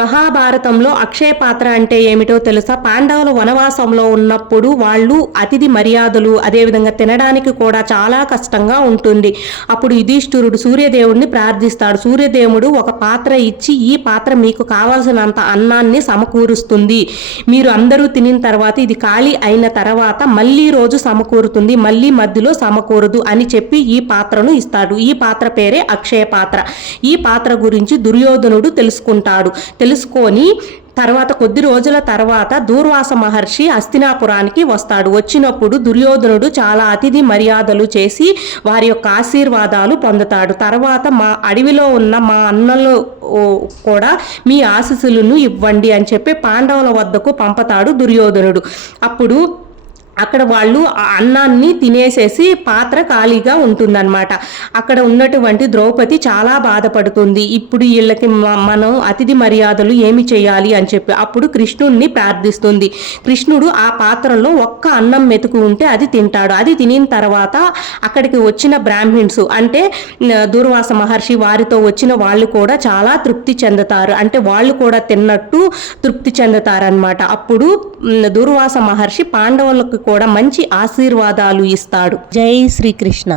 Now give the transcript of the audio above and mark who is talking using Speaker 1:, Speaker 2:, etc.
Speaker 1: మహాభారతంలో అక్షయ పాత్ర అంటే ఏమిటో తెలుసా? పాండవులు వనవాసంలో ఉన్నప్పుడు వాళ్ళు అతిథి మర్యాదలు అదేవిధంగా తినడానికి కూడా చాలా కష్టంగా ఉంటుంది. అప్పుడు యుధిష్ఠురుడు సూర్యదేవుడిని ప్రార్థిస్తాడు. సూర్యదేవుడు ఒక పాత్ర ఇచ్చి ఈ పాత్ర మీకు కావాల్సినంత అన్నాన్ని సమకూరుస్తుంది. మీరు అందరూ తినిన తర్వాత ఇది ఖాళీ అయిన తర్వాత మళ్ళీ రోజు సమకూరుతుంది మళ్ళీ మధ్యలో సమకూరదు అని చెప్పి ఈ పాత్రను ఇస్తాడు. ఈ పాత్ర పేరే అక్షయ పాత్ర. ఈ పాత్ర గురించి దుర్యోధనుడు తెలుసుకుంటాడు. తెలుసుకొని తర్వాత కొద్ది రోజుల తర్వాత దూర్వాస మహర్షి అస్తినాపురానికి వస్తాడు. వచ్చినప్పుడు దుర్యోధనుడు చాలా అతిథి మర్యాదలు చేసి వారి యొక్క ఆశీర్వాదాలు పొందుతాడు. తర్వాత మా అడవిలో ఉన్న మా అన్నలు కూడా మీ ఆశీస్సులను ఇవ్వండి అని చెప్పి పాండవుల వద్దకు పంపతాడు దుర్యోధనుడు. అప్పుడు అక్కడ వాళ్ళు ఆ అన్నాన్ని తినేసేసి పాత్ర ఖాళీగా ఉంటుందన్నమాట. అక్కడ ఉన్నటువంటి ద్రౌపది చాలా బాధపడుతుంది. ఇప్పుడు వీళ్ళకి మనం అతిథి మర్యాదలు ఏమి చేయాలి అని చెప్పి అప్పుడు కృష్ణుడిని ప్రార్థిస్తుంది. కృష్ణుడు ఆ పాత్రలో ఒక్క అన్నం మెతుకు ఉంటే అది తింటాడు. అది తినిన తర్వాత అక్కడికి వచ్చిన బ్రాహ్మిన్స్ అంటే దూర్వాస మహర్షి వారితో వచ్చిన వాళ్ళు కూడా చాలా తృప్తి చెందుతారు. అంటే వాళ్ళు కూడా తిన్నట్టు తృప్తి చెందుతారనమాట అప్పుడు దూర్వాస మహర్షి పాండవులకు కూడా మంచి ఆశీర్వాదాలు ఇస్తాడు. జై శ్రీకృష్ణ.